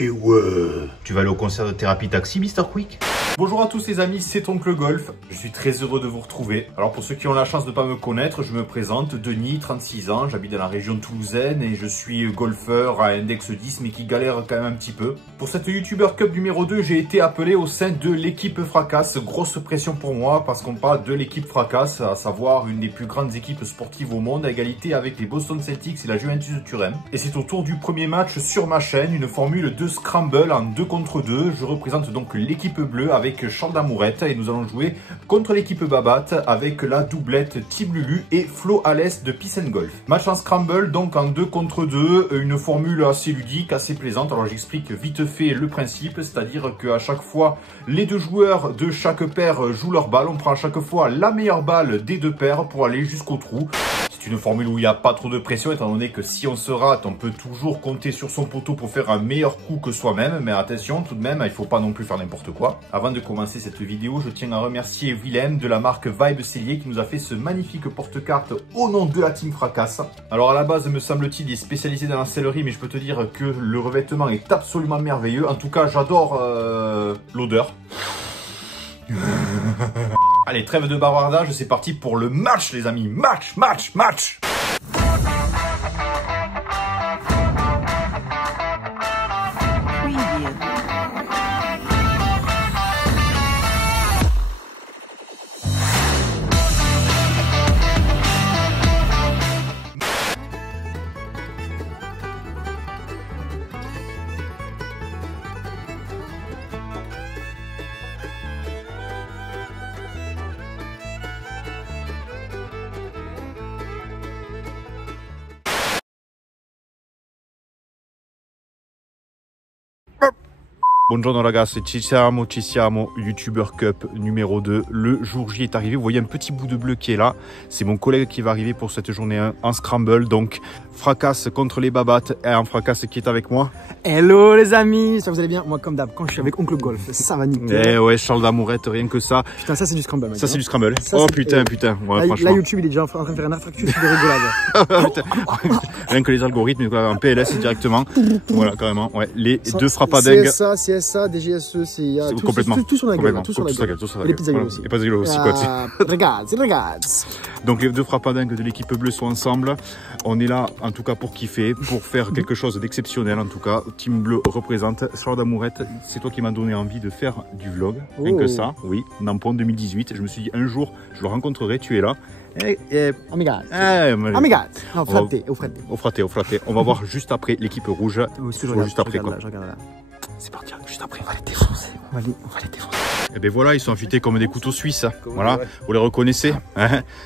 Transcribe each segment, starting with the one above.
Et ouais. Tu vas aller au concert de Thérapie Taxi, Mr. Quick? Bonjour à tous les amis, c'est Oncle Golf. Je suis très heureux de vous retrouver. Alors pour ceux qui ont la chance de ne pas me connaître, je me présente, Denis, 36 ans, j'habite dans la région toulousaine et je suis golfeur à index 10 mais qui galère quand même un petit peu. Pour cette YouTuber Cup numéro 2, j'ai été appelé au sein de l'équipe Fracasse. Grosse pression pour moi parce qu'on parle de l'équipe Fracasse, à savoir une des plus grandes équipes sportives au monde, à égalité avec les Boston Celtics et la Juventus de Turin. Et c'est au tour du premier match sur ma chaîne, une formule de scramble en 2 contre 2. Je représente donc l'équipe bleue avec Charles Damourette et nous allons jouer contre l'équipe Babat avec la doublette Team Lulu et Flo Alès de Peace and Golf. Match en scramble donc en 2 contre 2, une formule assez ludique, assez plaisante. Alors j'explique vite fait le principe, c'est-à-dire qu'à chaque fois les deux joueurs de chaque paire jouent leur balle, on prend à chaque fois la meilleure balle des deux paires pour aller jusqu'au trou. C'est une formule où il n'y a pas trop de pression étant donné que si on se rate, on peut toujours compter sur son poteau pour faire un meilleur coup que soi-même. Mais attention tout de même, il ne faut pas non plus faire n'importe quoi. Avant de commencer cette vidéo, je tiens à remercier Willem de la marque Vibe Cellier qui nous a fait ce magnifique porte-carte au nom de la Team Fracasse. Alors à la base, me semble-t-il, il est spécialisé dans la sellerie, mais je peux te dire que le revêtement est absolument merveilleux. En tout cas, j'adore l'odeur. Allez, trêve de bavardage, c'est parti pour le match les amis. Match. Buongiorno ragazzi, ci siamo, YouTuber Cup numéro 2. Le jour J est arrivé, vous voyez un petit bout de bleu qui est là. C'est mon collègue qui va arriver pour cette journée 1 en scramble. Donc, Fracasse contre les Babattes et un Fracasse qui est avec moi. Hello les amis, j'espère que vous allez bien. Moi comme d'hab, quand je suis avec Oncle Golf, ça va nickel. Eh ouais, Charles Damourette, rien que ça. Putain, ça c'est du scramble. Ça c'est du scramble. Oh putain. Ouais, là, franchement. là, YouTube il est déjà en train de faire un infarctus de rigolade. Rien que les algorithmes, en PLS directement. Voilà, carrément. Ouais, les deux frappadingues. CSA, DGSE, CIA, tout sur la gueule. Tout sur la gueule. Et les pizzaiolos aussi. Les pizzaiolos aussi, quoi. Regarde. Donc les deux frappadingues de l'équipe bleue sont ensemble. On est là, en tout cas, pour kiffer, pour faire quelque chose d'exceptionnel, en tout cas. Team Bleu représente. Charles Damourette, c'est toi qui m'as donné envie de faire du vlog. Rien que ça, oui. Nampon 2018. Je me suis dit, un jour, je le rencontrerai, tu es là. Amigas. Au fraté. On va voir juste après l'équipe rouge. Juste après, quoi. C'est parti, juste après, on va les défoncer. On va les défoncer. Et bien voilà, ils sont affûtés comme des couteaux suisses. Voilà, vous les reconnaissez.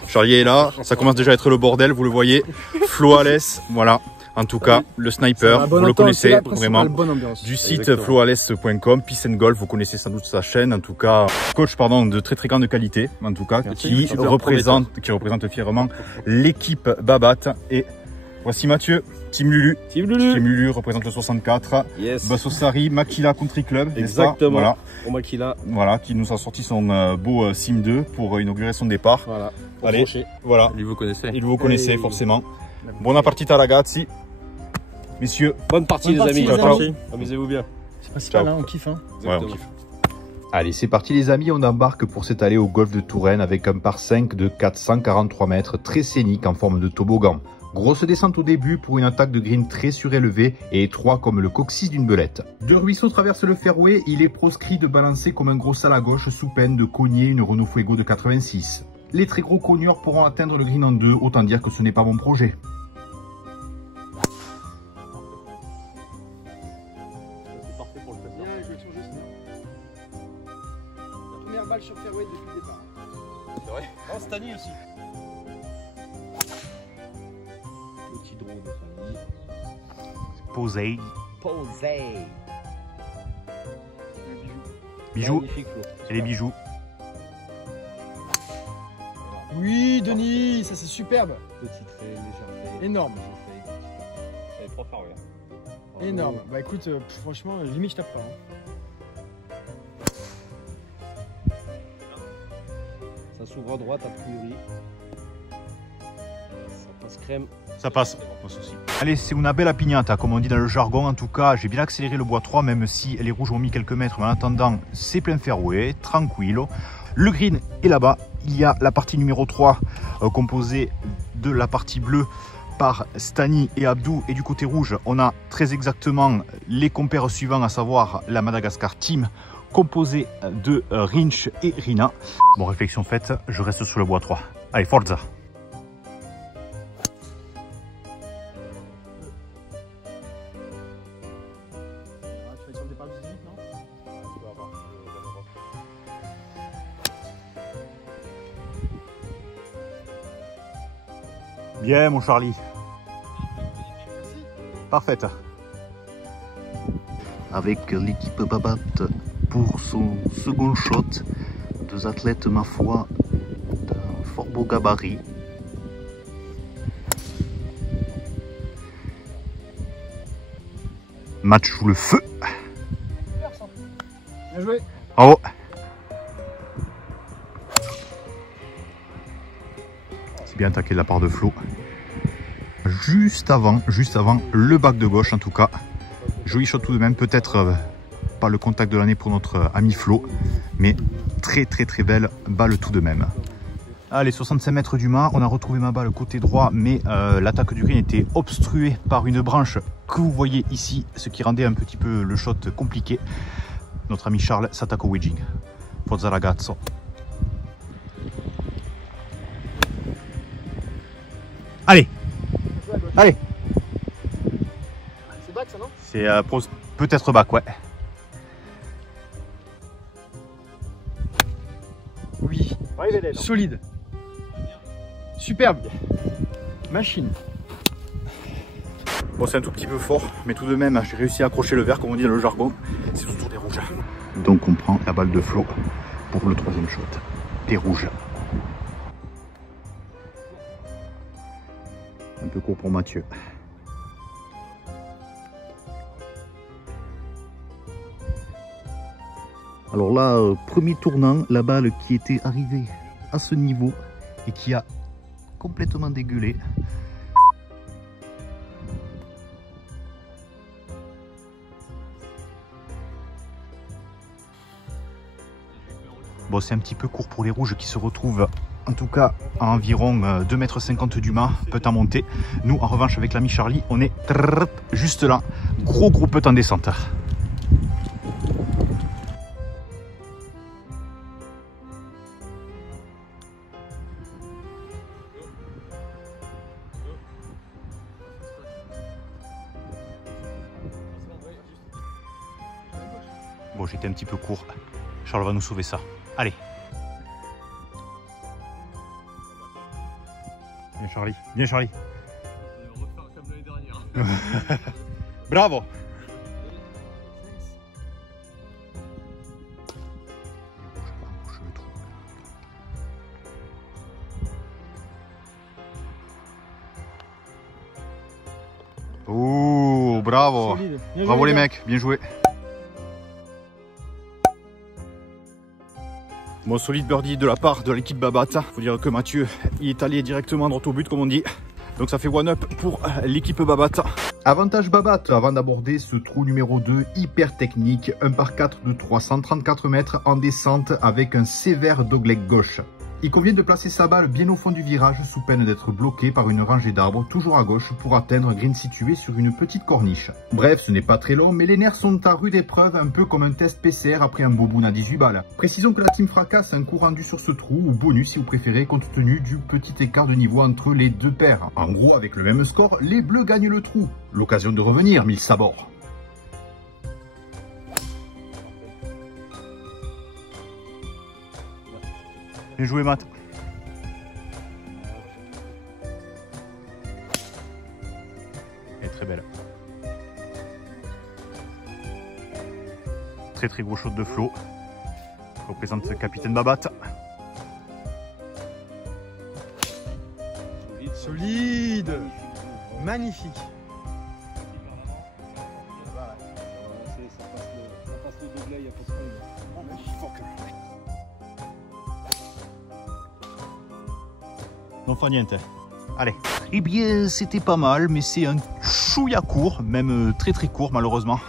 Charlier est là, ça commence déjà à être le bordel, vous le voyez. Flo Alès, voilà. En tout cas, le sniper, vous le connaissez vraiment. Du site floalès.com, Peace and Golf, vous connaissez sans doute sa chaîne. En tout cas, coach, de très grande qualité. En tout cas, qui représente fièrement l'équipe Babat. Et voici Mathieu. Team Lulu. Team Lulu représente le 64. Yes. Bassosari, Makila Country Club. Exactement. Voilà. Pour Makila. Voilà, qui nous a sorti son beau Sim 2 pour inaugurer son départ. Voilà. Allez, voilà. Il vous connaissez. Il vous connaissez forcément. Buona partita ragazzi. Messieurs. Bonne partie les amis. Ciao. Amusez-vous bien. C'est pas là, on kiffe. Hein. Ouais, on kiffe. Allez, c'est parti les amis, on embarque pour cette allée au golfe de Touraine avec un par 5 de 443 mètres, très scénique en forme de toboggan. Grosse descente au début pour une attaque de green très surélevée et étroit comme le coccyx d'une belette. Deux ruisseaux traversent le fairway, il est proscrit de balancer comme un gros sale à gauche sous peine de cogner une Renault Fuego de 86. Les très gros cogneurs pourront atteindre le green en 2, autant dire que ce n'est pas mon projet. C'est parfait pour le placer. Je vais changer sinon. La première balle sur fairway depuis le départ. C'est vrai. Oh, Stani aussi. Petit drone de famille. Posé. Bijoux. Bijoux. C'est les bijoux. Oui, Denis, ça c'est superbe. Petite fée, légère fée. Énorme. Ça va 3 fois, ouais. Énorme. Bah écoute, franchement, limite je tape pas. Ça s'ouvre à droite a priori. Ça passe crème. Ça passe, pas de souci. Allez, c'est una bella pignata, comme on dit dans le jargon. En tout cas, j'ai bien accéléré le bois 3, même si les rouges ont mis quelques mètres. Mais en attendant, c'est plein fairway, tranquillo. Le green est là-bas. Il y a la partie numéro 3 composée de la partie bleue par Stani et Abdou. Et du côté rouge, on a très exactement les compères suivants, à savoir la Madagascar Team, composée de Rinch et Rina. Bon, réflexion faite, je reste sur le bois 3. Allez, forza! Bien mon Charlie. Parfaite. Avec l'équipe Babat pour son second shot. Deux athlètes, ma foi, d'un fort beau gabarit. Match sous le feu. Bien joué. Bravo. C'est bien attaqué de la part de Flo. Juste avant le bac de gauche en tout cas. Joli shot tout de même, peut-être pas le contact de l'année pour notre ami Flo, mais très belle balle tout de même. Allez, 65 mètres du mât, on a retrouvé ma balle côté droit, mais l'attaque du green était obstruée par une branche que vous voyez ici, ce qui rendait un petit peu le shot compliqué. Notre ami Charles s'attaque au wedging. Forza ragazzo. Allez, allez. C'est bac ça, non? C'est peut-être bac, ouais. Oui. Solide. Superbe. Machine. Bon, c'est un tout petit peu fort, mais tout de même, j'ai réussi à accrocher le verre, comme on dit dans le jargon. C'est autour des rouges. Donc on prend la balle de Flo pour le troisième shot. Des rouges. Un peu court pour Mathieu. Alors là, premier tournant, la balle qui était arrivée à ce niveau et qui a complètement dégueulé. Bon, c'est un petit peu court pour les rouges qui se retrouvent en tout cas à environ 2,50 m du mât, peut en monter. Nous, en revanche, avec l'ami Charlie, on est juste là. Gros peut en descente. Bon, j'étais un petit peu court. Charles va nous sauver ça. Allez. Bien Charlie, bien Charlie. On va refaire comme l'année dernière. Bravo. Oh, bravo. Solide. Bien Bravo joué, les gars. mecs, bien joué. Bon, solide birdie de la part de l'équipe Babat. Faut dire que Mathieu il est allé directement droit au but, comme on dit. Donc ça fait one up pour l'équipe Babat. Avantage Babat avant d'aborder ce trou numéro 2 hyper technique, un par 4 de 334 mètres en descente avec un sévère dogleg gauche. Il convient de placer sa balle bien au fond du virage sous peine d'être bloqué par une rangée d'arbres toujours à gauche pour atteindre un green situé sur une petite corniche. Bref, ce n'est pas très long, mais les nerfs sont à rude épreuve, un peu comme un test PCR après un boboon à 18 balles. Précisons que la team fracasse un coup rendu sur ce trou, ou bonus si vous préférez, compte tenu du petit écart de niveau entre les deux paires. En gros, avec le même score, les bleus gagnent le trou. L'occasion de revenir, mille sabords. Bien joué Matt. Elle est très belle. Très gros shot de Flo. Représente le capitaine Babat. Solide. Magnifique. Ça passe le double, il n'y a pas de problème. Non fa niente. Allez. Eh bien, c'était pas mal, mais c'est un chouïa court, même très très court malheureusement.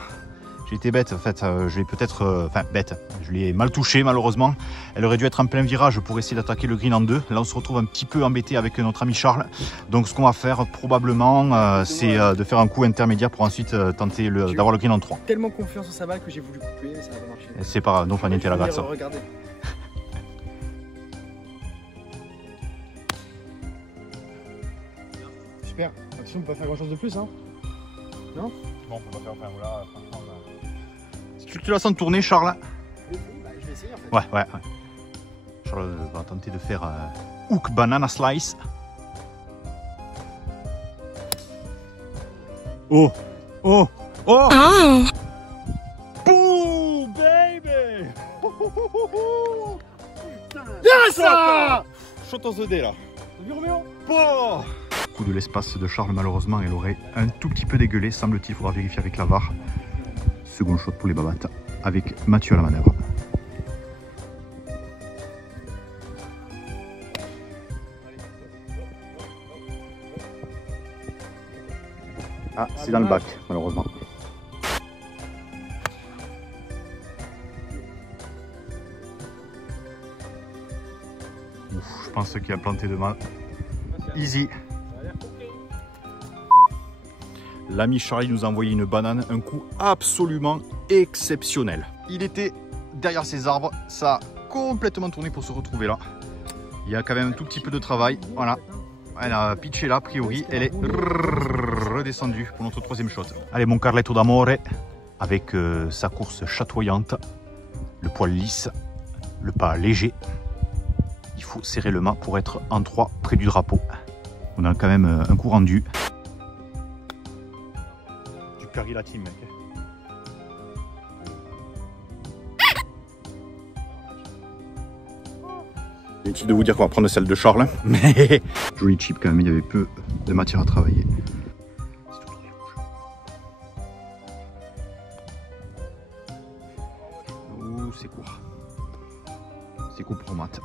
J'ai été bête, en fait, je l'ai peut-être... Enfin, bête, je l'ai mal touché malheureusement. Elle aurait dû être en plein virage pour essayer d'attaquer le green en deux. Là, on se retrouve un petit peu embêté avec notre ami Charles. Donc, ce qu'on va faire probablement, c'est de faire un coup intermédiaire pour ensuite tenter d'avoir le green en 3. Tellement confiance en sa balle que j'ai voulu couper, mais ça n'a pas marché. C'est pas non, niente la grazia. Regardez. Super. Attention, on peut pas faire grand chose de plus, hein. Non? Bon, on va faire enfin voilà, franchement. Si tu la sens tourner, Charles. Je vais essayer en fait. Ouais. Charles va tenter de faire hook banana slice. Oh. Boom, baby. Yes! Shot of the day là. T'as vu Roméo? Oh. Coup de l'espace de Charles, malheureusement, elle aurait un tout petit peu dégueulé, semble-t-il, il faudra vérifier avec la VAR. Second shot pour les babattes, avec Mathieu à la manœuvre. Ah, c'est dans le bac, malheureusement. Ouf, je pense qu'il a planté de mal. Easy. L'ami Charlie nous a envoyé une banane, un coup absolument exceptionnel. Il était derrière ces arbres, ça a complètement tourné pour se retrouver là. Il y a quand même un tout petit peu de travail, voilà. Elle a pitché là, a priori, elle est redescendue pour notre troisième shot. Allez, mon Carletto d'Amore, avec sa course chatoyante, le poil lisse, le pas léger. Il faut serrer le mât pour être en 3 près du drapeau. On a quand même un coup rendu. Du curry la team, mec. Inutile de vous dire qu'on va prendre celle de Charles, mais joli chip quand même, il y avait peu de matière à travailler. Ouh, c'est court. C'est court pour mat.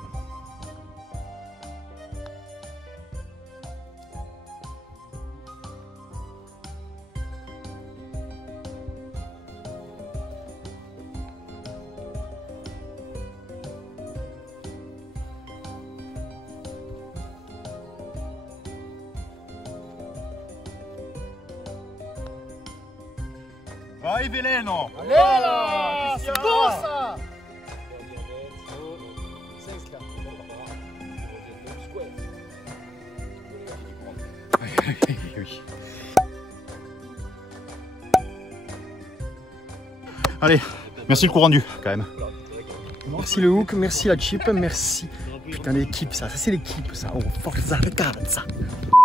Vai Veleno! Allez là! C'est bon ça! Oui. Allez, merci le coup rendu quand même. Merci le hook, merci la chip, merci. Putain l'équipe ça c'est l'équipe ça. Oh forza ragazza.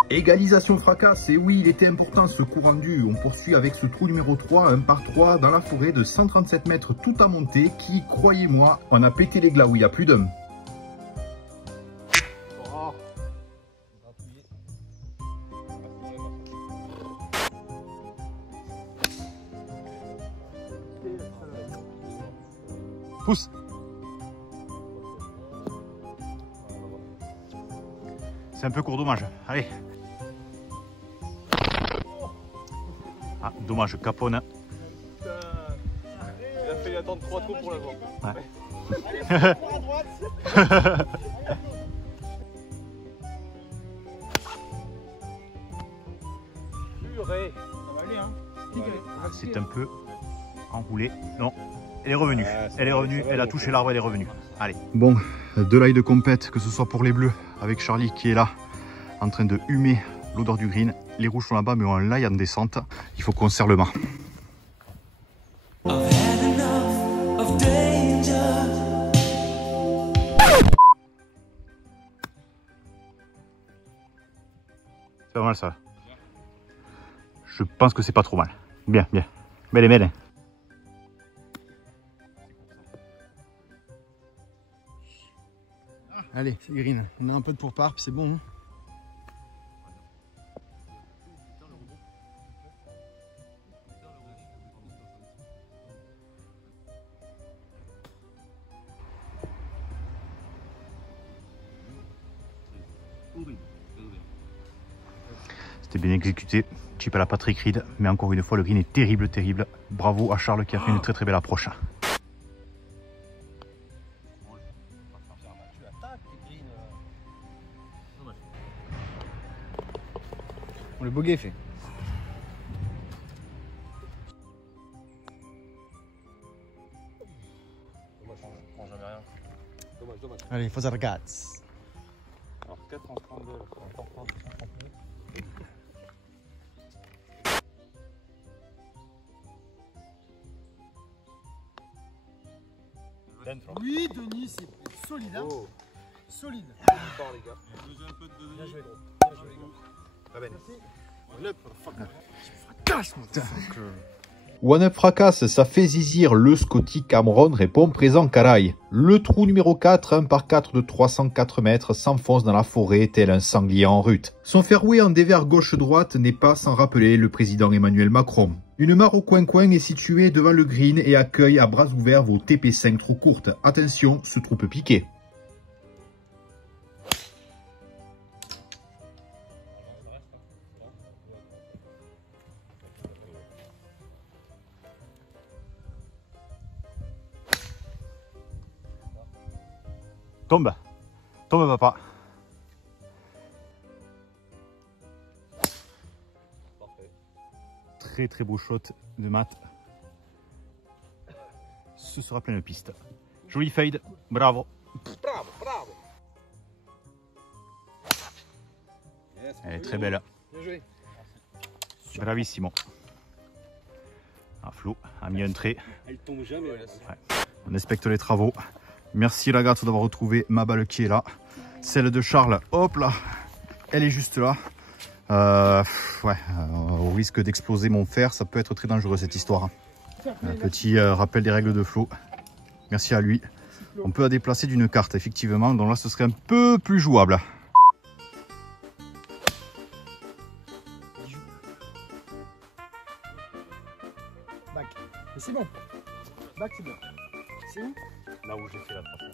Égalisation fracasse, et oui, il était important ce coup rendu. On poursuit avec ce trou numéro 3, un par 3 dans la forêt de 137 mètres tout à monter qui, croyez-moi, on a pété les glaouis, il y a plus d'un. Pousse. C'est un peu court, dommage. Allez. Ah, dommage, Capone. Il a fallu attendre 3 trous pour l'avoir. Ouais. Purée. Ça va aller, hein. C'est un peu enroulé. Non, elle est revenue. Elle est revenue, elle a touché l'arbre, elle est revenue. Allez. Bon, de l'ail de compète, que ce soit pour les bleus, avec Charlie qui est là, en train de humer l'odeur du green. Les rouges sont là-bas, mais ont un l'ail en descente. Il faut qu'on serre le mât. C'est pas mal ça. Je pense que c'est pas trop mal. Bien, bien. Belle et belle. Allez, c'est green. On a un peu de pourpart, puis c'est bon. Hein. C'était bien exécuté. Chip à la Patrick Reed. Mais encore une fois, le green est terrible, terrible. Bravo à Charles qui a fait une très très belle approche. Le bogey est fait. Allez, faut ragazzi. Alors 4 en 32, encore 30. Oui, Denis, c'est solide. Hein, solide. Fort, les gars. Bien joué, gros. Bien joué, les gars. Fracasse, mon fuck. One Up fracasse, ça fait zizir. Le Scotty Cameron répond présent caraï. Le trou numéro 4, 1 par 4 de 304 mètres, s'enfonce dans la forêt tel un sanglier en rut. Son fairway en dévers gauche-droite n'est pas sans rappeler le président Emmanuel Macron. Une mare au coin-coin est située devant le green et accueille à bras ouverts vos TP5 trop courtes. Attention, ce trou peut piquer. Tombe. Tombe papa. Très très beau shot de Matt. Ce sera plein de pistes. Joli fade. Bravo. Bravo, bravo. Yes, Elle est très belle. bien joué. Bravissimo. Ah, Flo a mis un trait. Elle tombe jamais. Ouais. On inspecte les travaux. Merci ragazzo d'avoir retrouvé ma balle qui est là. Celle de Charles, hop là, elle est juste là. Au risque d'exploser mon fer, ça peut être très dangereux cette histoire. Un petit rappel des règles de Flo. Merci à lui. On peut la déplacer d'une carte, effectivement. Donc là, ce serait un peu plus jouable. Back. Mais c'est bon. Back, c'est bon. C'est où? Là où j'ai fait la première.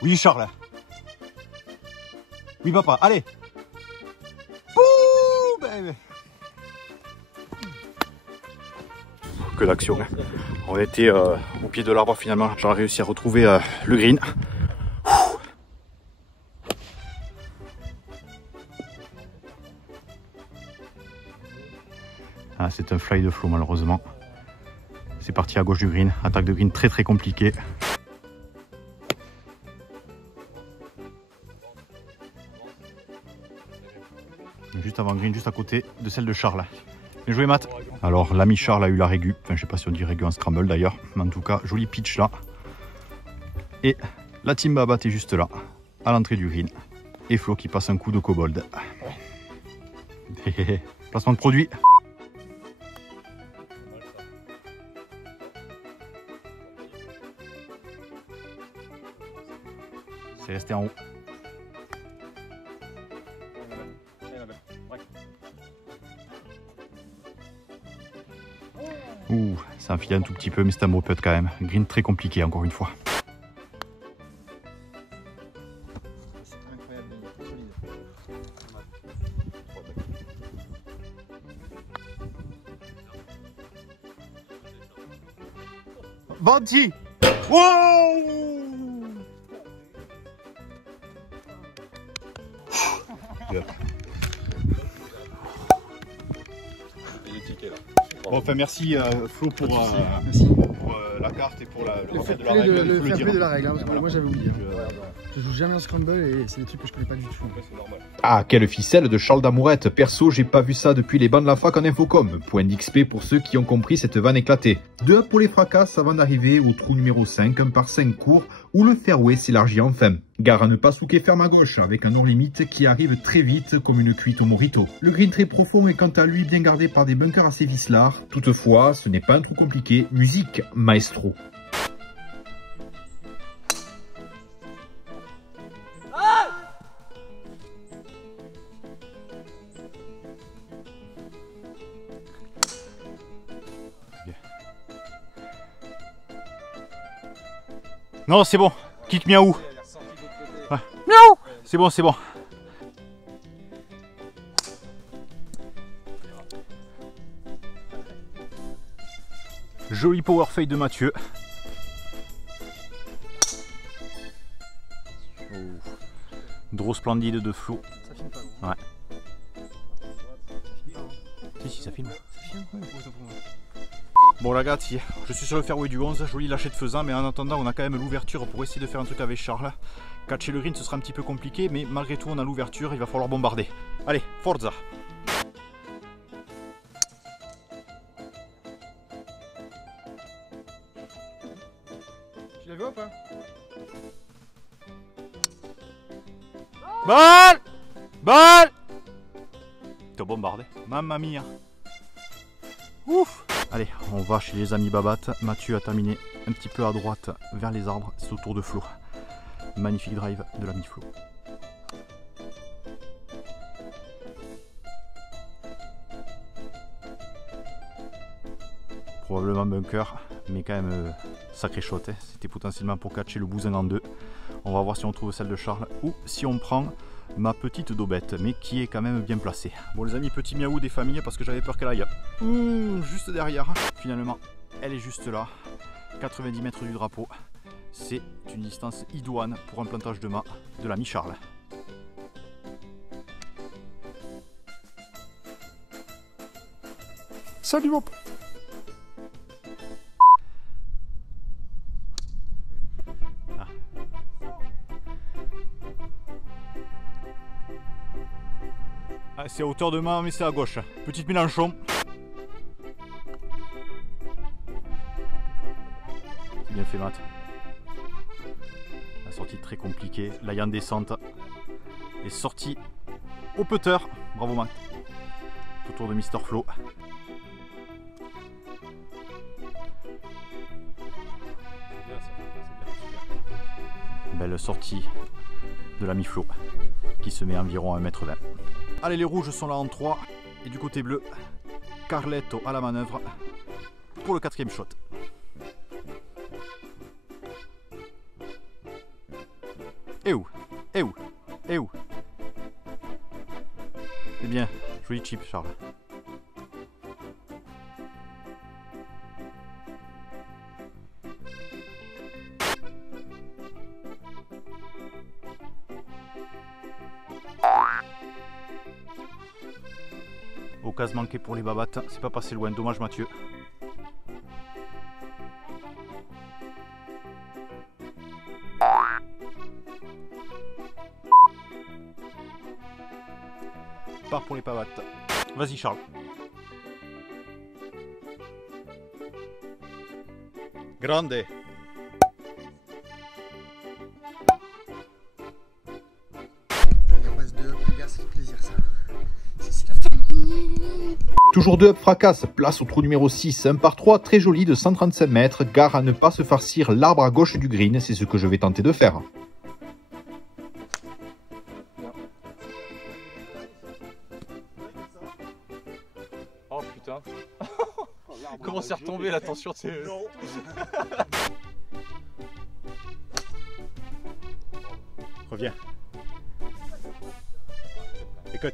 Oui, Charles. Oui, papa, allez. Boum, que d'action. On était au pied de l'arbre finalement. J'ai réussi à retrouver le green. Ah, c'est un fly de Flo malheureusement. C'est parti à gauche du green. Attaque de green très très compliquée. Juste avant green, juste à côté de celle de Charles. Bien joué Matt. Alors l'ami Charles a eu la régu. Enfin je sais pas si on dit régu en scramble d'ailleurs. Mais en tout cas, joli pitch là. Et la team Babat est juste là. À l'entrée du green. Et Flo qui passe un coup de kobold. Placement de produit. C'est resté en haut. Ouh, ça a enfilé un tout petit peu, mais c'est un beau putt quand même. Green très compliqué encore une fois. C'est incroyable, solide. Banti. Wow. Bon, enfin merci Flo pour la carte et pour le rappel de la règle. Le fair play de la règle, hein, parce que moi j'avais oublié. Je joue jamais en scramble et c'est des trucs que je connais pas du tout. Ah, quelle ficelle de Charles d'Amourette. Perso, j'ai pas vu ça depuis les bancs de la fac en infocom. Point d'XP pour ceux qui ont compris cette vanne éclatée. 2 up pour les fracasses avant d'arriver au trou numéro 5, 1 par 5 court, où le fairway s'élargit enfin. Gare à ne pas souquer ferme à gauche, avec un hors-limite qui arrive très vite comme une cuite au mojito. Le green très profond est quant à lui bien gardé par des bunkers assez vicelards. Toutefois, ce n'est pas un trou compliqué. Musique, maestro. Non, c'est bon. Kick miaou. Ouais. Miaou. C'est bon, c'est bon. Joli power fade de Mathieu. Oh. Draw splendide de Flo. Ça filme pas. Ouais. Si, ça filme. Bon la gâte, je suis sur le fairway du 11, joli lâcher de faisant, mais en attendant on a quand même l'ouverture pour essayer de faire un truc avec Charles. Catcher le green ce sera un petit peu compliqué, mais malgré tout on a l'ouverture, il va falloir bombarder. Allez, forza! Tu l'as vu ou pas? Balle! Balle! T'as bombardé. Mamma mia. Ouf! Allez, on va chez les amis Babat. Mathieu a terminé un petit peu à droite vers les arbres. C'est au tour de Flo. Magnifique drive de l'ami Flo. Probablement bunker, mais quand même sacré shot. Hein. C'était potentiellement pour catcher le bousin en deux. On va voir si on trouve celle de Charles ou si on prend ma petite daubette, mais qui est quand même bien placée. Bon les amis, petit miaou des familles parce que j'avais peur qu'elle aille juste derrière. Finalement, elle est juste là, 90 mètres du drapeau. C'est une distance idoine pour un plantage de mât de l'ami Charles. Salut mon pote. Ah, c'est à hauteur de main, mais c'est à gauche. Petite Mélenchon. C'est bien fait, Matt. La sortie très compliquée. Là, il y a en descente. Et sortie au putter. Bravo, Matt. Autour de Mister Flo. Belle sortie de l'ami Flo qui se met à environ à 1,20 m. Allez, les rouges sont là en 3 et du côté bleu, Carletto à la manœuvre pour le 4e shot. Et où? Et où? Et où? C'est bien, joli chip Charles. Occasion manquée pour les Babat, c'est pas passé loin, dommage Mathieu. Part pour les Babat. Vas-y Charles. Grande. On passe de les gars, ça fait plaisir ça. Toujours 2 up fracasse, place au trou numéro 6, un par 3 très joli de 135 mètres, gare à ne pas se farcir l'arbre à gauche du green, c'est ce que je vais tenter de faire. Oh putain. Comment c'est retombé la tension de ces... Reviens. Et cut.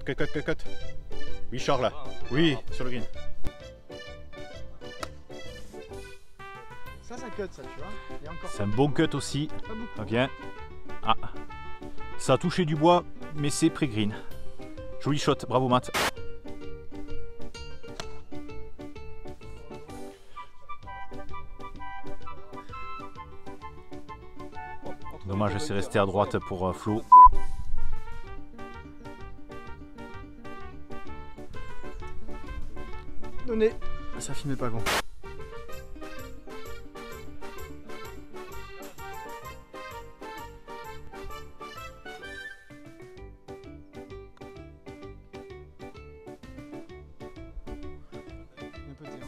Oui Charles. Oui, sur le green. Ça cut ça, tu vois. C'est un bon cut aussi. Pas beaucoup. Viens. Ah. Ça a touché du bois, mais c'est pré-green. Joli shot, bravo Matt. Dommage, c'est resté à droite pour Flo. Donné. Ça filmait pas bon. Un peu de zéro.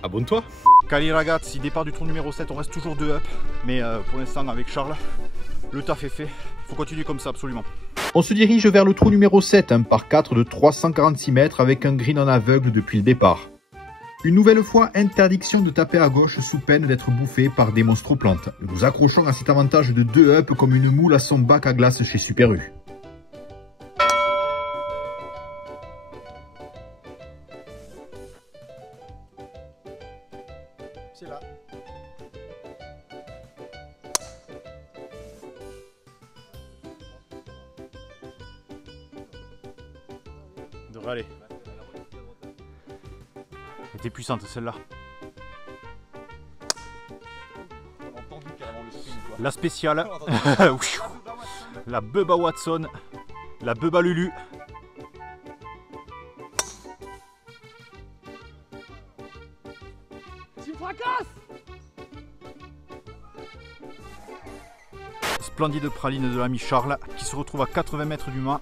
Abonne-toi. Cali ragazzi, départ du tour numéro 7, on reste toujours 2 up. Mais pour l'instant avec Charles, le taf est fait. Il faut continuer comme ça absolument. On se dirige vers le trou numéro 7, un par 4 de 346 mètres avec un green en aveugle depuis le départ. Une nouvelle fois, interdiction de taper à gauche sous peine d'être bouffé par des monstroplantes. Nous nous accrochons à cet avantage de 2 up comme une moule à son bac à glace chez Super U. C'est là. Devrait aller. Elle était puissante celle-là. La spéciale. La Bubba Watson. La Bubba Lulu. Tu me fracasses! Splendide praline de l'ami Charles qui se retrouve à 80 mètres du mât.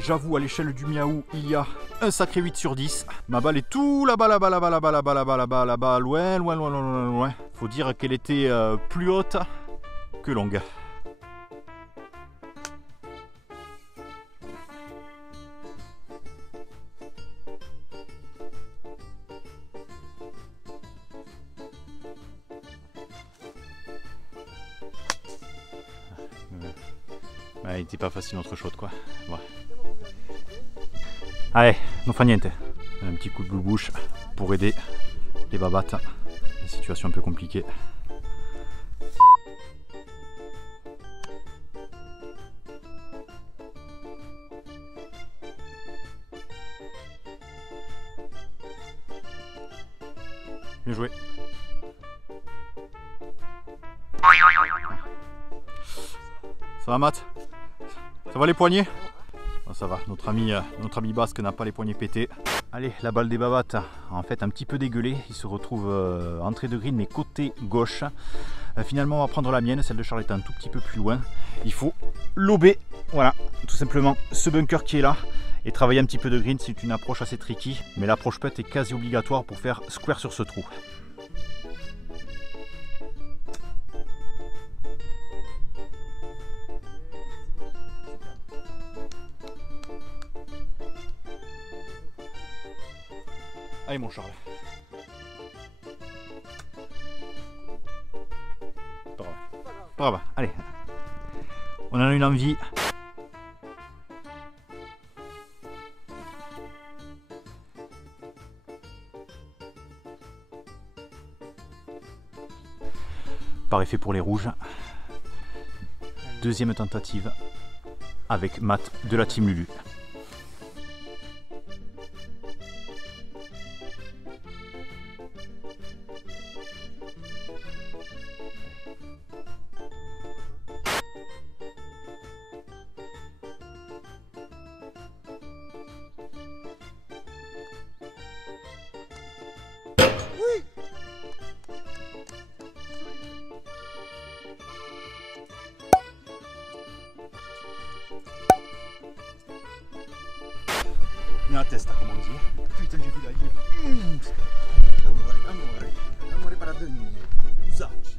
J'avoue, à l'échelle du miaou, il y a un sacré 8 sur 10. Ma balle est tout là-bas, là-bas, là-bas, là-bas, là-bas, là-bas, là-bas, là-bas, loin, loin, loin, loin, loin. Faut dire qu'elle était plus haute que longue. Ouais, il n'était pas facile notre shot quoi. Ouais. Allez, non fa niente. Un petit coup de boule-bouche pour aider les babattes. La situation un peu compliquée. Bien joué. Ça va Matt? Ça va les poignets? Oh, ça va, notre ami basque n'a pas les poignets pétés. Allez, la balle des babattes, en fait un petit peu dégueulée. Il se retrouve entrée de green mais côté gauche. Finalement on va prendre la mienne, celle de Charles est un tout petit peu plus loin. Il faut lober, voilà, tout simplement ce bunker qui est là. Et travailler un petit peu de green, c'est une approche assez tricky. Mais l'approche putt est quasi obligatoire pour faire square sur ce trou. Allez mon Charles. Pas grave. Pas grave. Allez. On en a une envie. Par effet pour les rouges. Deuxième tentative avec Matt de la team Lulu. Una testa, comme on dit. Putain, j'ai vu la ligne. Amore para Denis. Usage.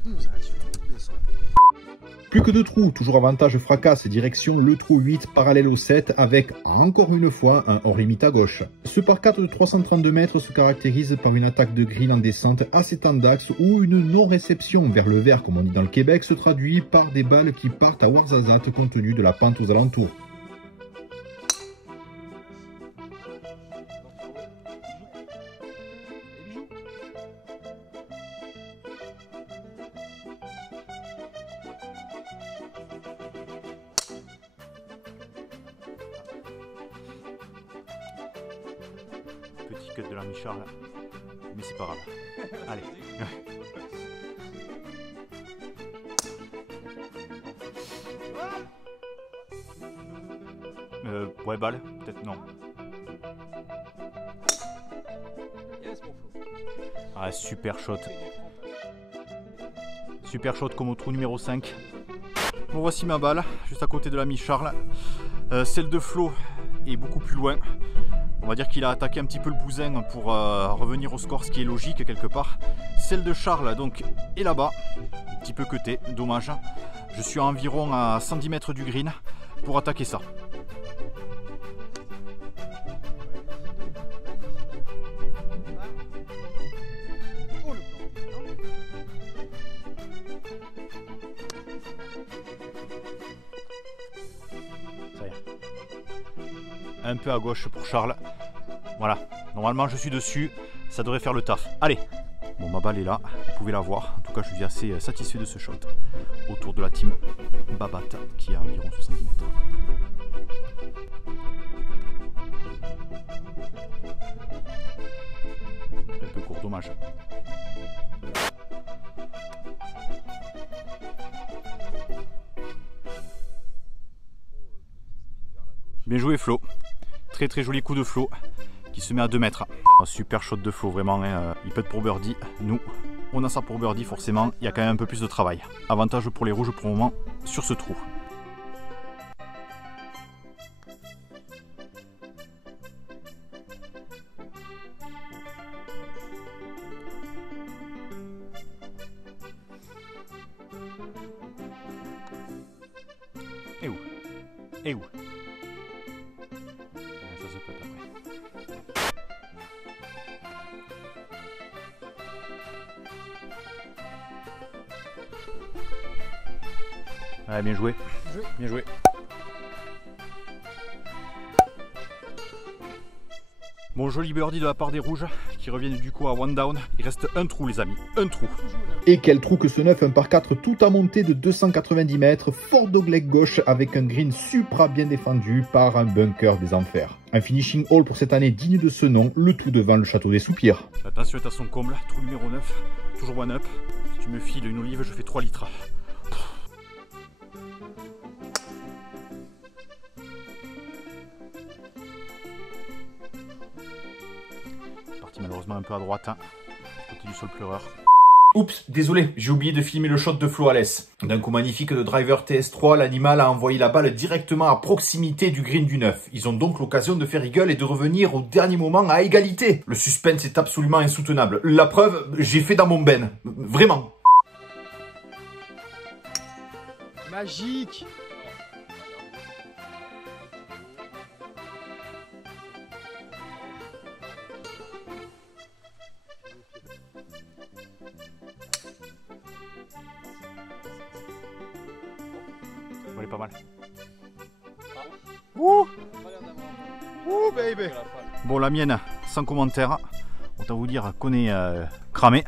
Plus que 2 trous, toujours avantage fracasse, direction le trou 8 parallèle au 7 avec encore une fois un hors limite à gauche. Ce par 4 de 332 mètres se caractérise par une attaque de green en descente assez tendax où une non-réception vers le vert comme on dit dans le Québec se traduit par des balles qui partent à Ouarzazat compte tenu de la pente aux alentours. Petit cut de l'ami Charles, mais c'est pas grave. Allez. Ouais, balle, peut-être non. Ah, super shot. Super shot comme au trou numéro 5. Bon, voici ma balle, juste à côté de l'ami Charles. Celle de Flo est beaucoup plus loin. On va dire qu'il a attaqué un petit peu le bousin pour revenir au score, ce qui est logique quelque part. Celle de Charles donc est là-bas, un petit peu cutée, dommage. Je suis à environ à 110 mètres du green pour attaquer ça. un peu à gauche pour Charles. Voilà, normalement je suis dessus, ça devrait faire le taf. Allez, bon ma balle est là, vous pouvez la voir. En tout cas je suis assez satisfait de ce shot autour de la team Babat qui est à environ 70 mètres. Un peu court, dommage. Bien joué Flo, très joli coup de Flo qui se met à 2 mètres. Oh, super shot de Flo vraiment, hein. Il peut être pour birdie, nous on a ça pour birdie forcément, il y a quand même un peu plus de travail. Avantage pour les rouges pour le moment sur ce trou. Et où? Et où? Ça se peut après. Ouais, bien joué. Bien joué. Bon, joli birdie de la part des rouges qui reviennent du coup à 1 down. Il reste un trou les amis, un trou. Et quel trou que ce 9, un par 4 tout à monter de 290 mètres, fort dogleg gauche avec un green supra bien défendu par un bunker des enfers. Un finishing hole pour cette année digne de ce nom, le tout devant le château des Soupirs. Attention est à son comble, trou numéro 9, toujours one up. Si tu me files une olive, je fais 3 litres. Parti malheureusement un peu à droite, hein, côté du sol pleureur. Oups, désolé, j'ai oublié de filmer le shot de Flo Alès. D'un coup magnifique de driver TS3, l'animal a envoyé la balle directement à proximité du green du 9. Ils ont donc l'occasion de faire eagle et de revenir au dernier moment à égalité. Le suspense est absolument insoutenable. La preuve, j'ai fait dans mon ben. Vraiment. Magique. Elle est pas mal. Ouh. Ouh baby. Bon, la mienne, sans commentaire. Autant vous dire qu'on est cramé.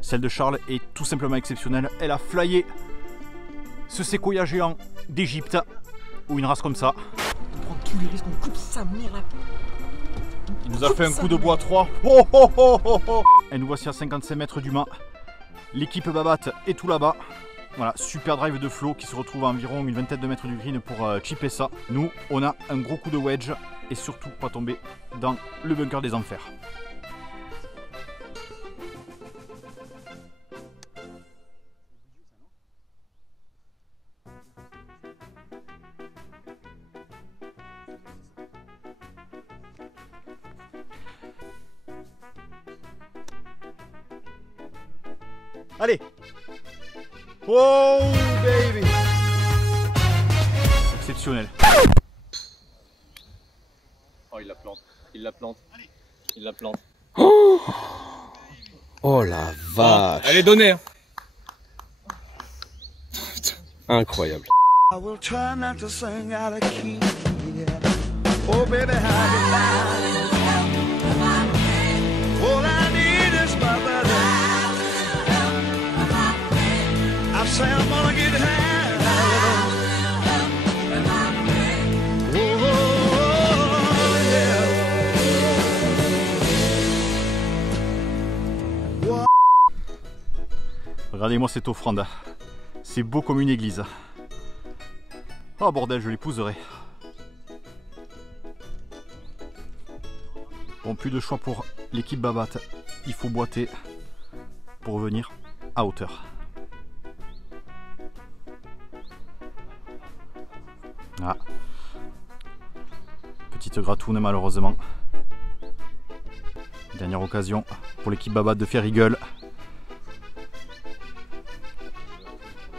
Celle de Charles est tout simplement exceptionnelle. Elle a flyé ce séquoia géant d'Égypte ou une race comme ça. On prend tous les risques, on coupe sa mère là. Il nous a fait un coup de bois 3. Oh, oh, oh, oh, oh. Et nous voici à 55 mètres du mât. L'équipe Babat est tout là-bas. Voilà, super drive de Flo qui se retrouve à environ une vingtaine de mètres du green pour chipper ça. Nous, on a un gros coup de wedge et surtout pas tomber dans le bunker des enfers. Allez! Oh baby! Exceptionnel. Oh, il la plante. Il la plante. Il la plante. Oh la vache! Elle est donnée. Hein. Incroyable. I will try not to sing out of key. Oh baby, how you like? All I need is my brother. I say I'm gonna get high. Oh, yeah. Regardez-moi cette offrande. C'est beau comme une église. Oh bordel, je l'épouserai. Bon, plus de choix pour l'équipe Babat. Il faut boiter pour revenir à hauteur. Ah. Petite gratoune malheureusement. Dernière occasion pour l'équipe Babat de faire eagle.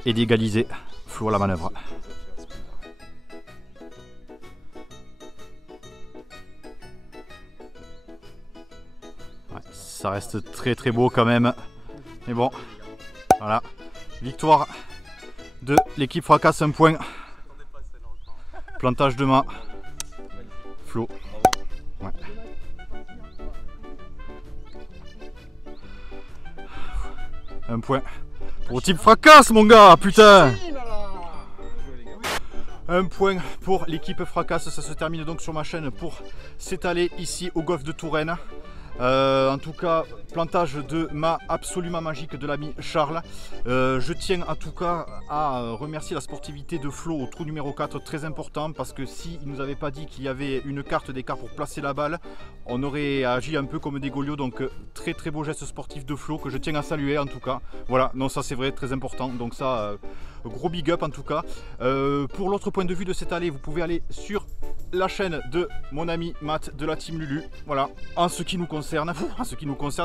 Et d'égaliser. Flo à la manœuvre. Ouais, ça reste très très beau quand même. Mais bon, voilà. Victoire de l'équipe Fracasse, un point. Plantage de mât. Flo. Ouais. Un point. Pour type fracasse mon gars, putain. Un point pour l'équipe fracasse, ça se termine donc sur ma chaîne pour s'étaler ici au golfe de Touraine. En tout cas, plantage de mât absolument magique de l'ami Charles. Je tiens en tout cas à remercier la sportivité de Flo au trou numéro 4, très important, parce que s'il ne nous avait pas dit qu'il y avait une carte d'écart pour placer la balle, on aurait agi un peu comme des goliots. Donc très très beau geste sportif de Flo que je tiens à saluer en tout cas. Voilà, non ça c'est vrai, très important, donc ça gros big up en tout cas. Pour l'autre point de vue de cette allée, vous pouvez aller sur la chaîne de mon ami Matt de la team Lulu. Voilà, en ce qui nous concerne,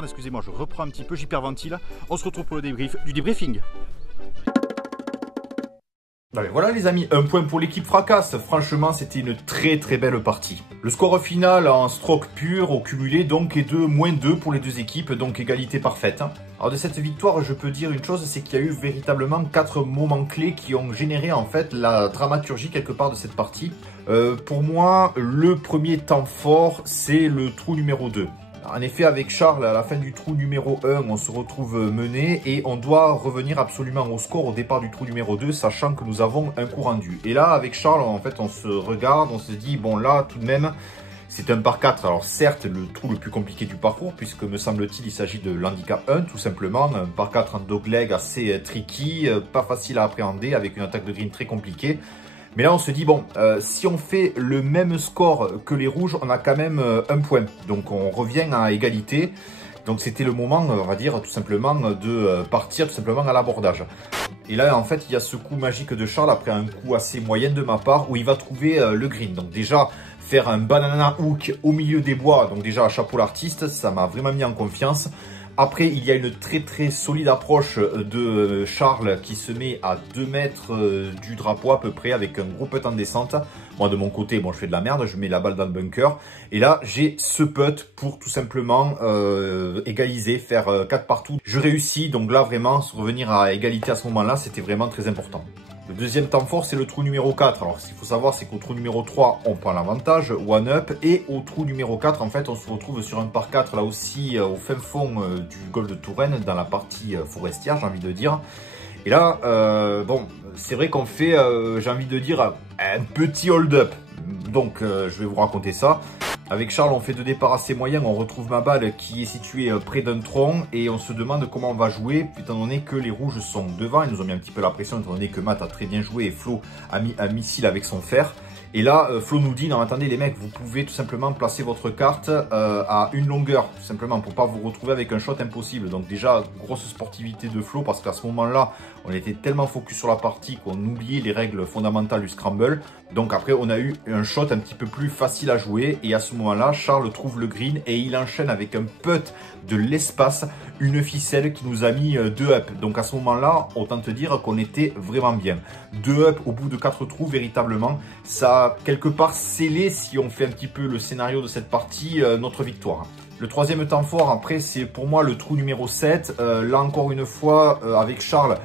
excusez-moi, je reprends un petit peu, j'hyperventile. On se retrouve pour le débrief du débriefing. Voilà les amis, un point pour l'équipe fracasse. Franchement, c'était une très très belle partie. Le score final en stroke pur au cumulé donc est de -2 pour les deux équipes, donc égalité parfaite. Alors de cette victoire, je peux dire une chose, c'est qu'il y a eu véritablement 4 moments clés qui ont généré en fait la dramaturgie quelque part de cette partie. Pour moi, le premier temps fort, c'est le trou numéro 2. En effet, avec Charles, à la fin du trou numéro 1, on se retrouve mené et on doit revenir absolument au score au départ du trou numéro 2, sachant que nous avons un coup rendu. Et là, avec Charles, en fait, on se regarde, on se dit, bon là, tout de même, c'est un par 4. Alors certes, le trou le plus compliqué du parcours, puisque me semble-t-il, il s'agit de l'handicap 1, tout simplement. Un par 4 en dogleg assez tricky, pas facile à appréhender, avec une attaque de green très compliquée. Mais là, on se dit, bon, si on fait le même score que les rouges, on a quand même un point. Donc, on revient à égalité. Donc, c'était le moment, on va dire, tout simplement, de partir tout simplement à l'abordage. Et là, en fait, il y a ce coup magique de Charles, après un coup assez moyen de ma part, où il va trouver le green. Donc, déjà, faire un banana hook au milieu des bois, donc déjà, chapeau l'artiste, ça m'a vraiment mis en confiance. Après, il y a une très très solide approche de Charles qui se met à 2 mètres du drapeau à peu près, avec un gros putt en descente. Moi de mon côté, bon je fais de la merde, je mets la balle dans le bunker. Et là, j'ai ce putt pour tout simplement égaliser, faire 4 partout. Je réussis, donc là vraiment, revenir à égalité à ce moment-là, c'était vraiment très important. Le deuxième temps fort, c'est le trou numéro 4. Alors, ce qu'il faut savoir, c'est qu'au trou numéro 3, on prend l'avantage, one up. Et au trou numéro 4, en fait, on se retrouve sur un par 4, là aussi, au fin fond du golfe de Touraine, dans la partie forestière, j'ai envie de dire. Et là, bon, c'est vrai qu'on fait, j'ai envie de dire, un petit hold-up. Donc, je vais vous raconter ça. Avec Charles, on fait 2 départs assez moyens, on retrouve ma balle qui est située près d'un tronc et on se demande comment on va jouer, étant donné que les rouges sont devant, ils nous ont mis un petit peu la pression, étant donné que Matt a très bien joué et Flo a mis un missile avec son fer. Et là, Flo nous dit, non attendez les mecs, vous pouvez tout simplement placer votre carte à une longueur, tout simplement, pour pas vous retrouver avec un shot impossible. Donc déjà, grosse sportivité de Flo, parce qu'à ce moment-là, on était tellement focus sur la partie qu'on oubliait les règles fondamentales du scramble. Donc après, on a eu un shot un petit peu plus facile à jouer. Et à ce moment-là, Charles trouve le green et il enchaîne avec un putt de l'espace, une ficelle qui nous a mis 2 up. Donc à ce moment-là, autant te dire qu'on était vraiment bien. 2 up au bout de 4 trous, véritablement, ça a quelque part scellé, si on fait un petit peu le scénario de cette partie, notre victoire. Le troisième temps fort, après, c'est pour moi le trou numéro 7. Là, encore une fois, avec Charles,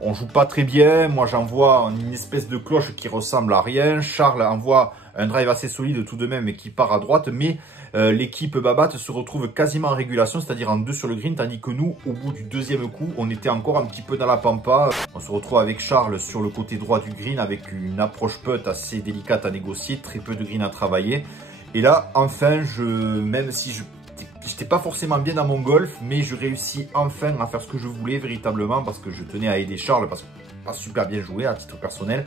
on joue pas très bien. Moi, j'envoie une espèce de cloche qui ressemble à rien. Charles envoie un drive assez solide tout de même et qui part à droite. Mais l'équipe Babat se retrouve quasiment en régulation, c'est-à-dire en 2 sur le green. Tandis que nous, au bout du deuxième coup, on était encore un petit peu dans la pampa. On se retrouve avec Charles sur le côté droit du green avec une approche putt assez délicate à négocier. Très peu de green à travailler. Et là, enfin, même si j'étais pas forcément bien dans mon golf, mais je réussis enfin à faire ce que je voulais véritablement, parce que je tenais à aider Charles, parce que pas super bien joué à titre personnel.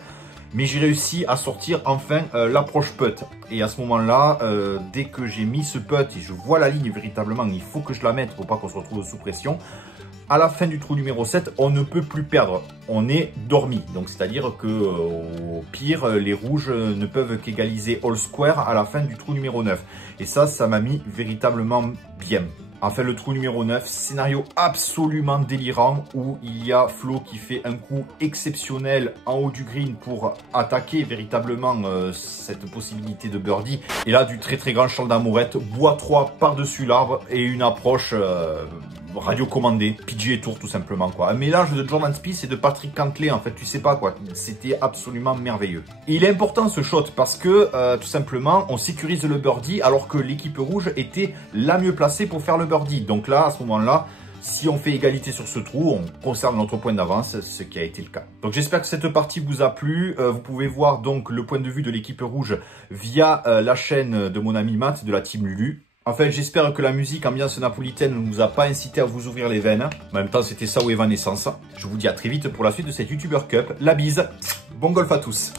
Mais j'ai réussi à sortir enfin l'approche putt. Et à ce moment-là, dès que j'ai mis ce putt et je vois la ligne véritablement, il faut que je la mette pour pas qu'on se retrouve sous pression. À la fin du trou numéro 7, on ne peut plus perdre. On est dormi. Donc c'est-à-dire que au pire, les rouges ne peuvent qu'égaliser all square à la fin du trou numéro 9. Et ça m'a mis véritablement bien. Enfin, le trou numéro 9, scénario absolument délirant où il y a Flo qui fait un coup exceptionnel en haut du green pour attaquer véritablement cette possibilité de birdie. Et là, du très très grand Charles d'Amourette, bois 3 par-dessus l'arbre et une approche radio commandé, PGA Tour tout simplement quoi. Un mélange de Jordan Spieth et de Patrick Cantlay en fait, tu sais pas quoi. C'était absolument merveilleux. Et il est important ce shot parce que tout simplement on sécurise le birdie alors que l'équipe rouge était la mieux placée pour faire le birdie. Donc là, à ce moment-là, si on fait égalité sur ce trou, on conserve notre point d'avance, ce qui a été le cas. Donc j'espère que cette partie vous a plu. Vous pouvez voir donc le point de vue de l'équipe rouge via la chaîne de mon ami Matt de la team Lulu. En fait, j'espère que la musique ambiance napolitaine ne vous a pas incité à vous ouvrir les veines. En même temps, c'était ça ou Evanescence. Je vous dis à très vite pour la suite de cette YouTuber Cup. La bise, bon golf à tous.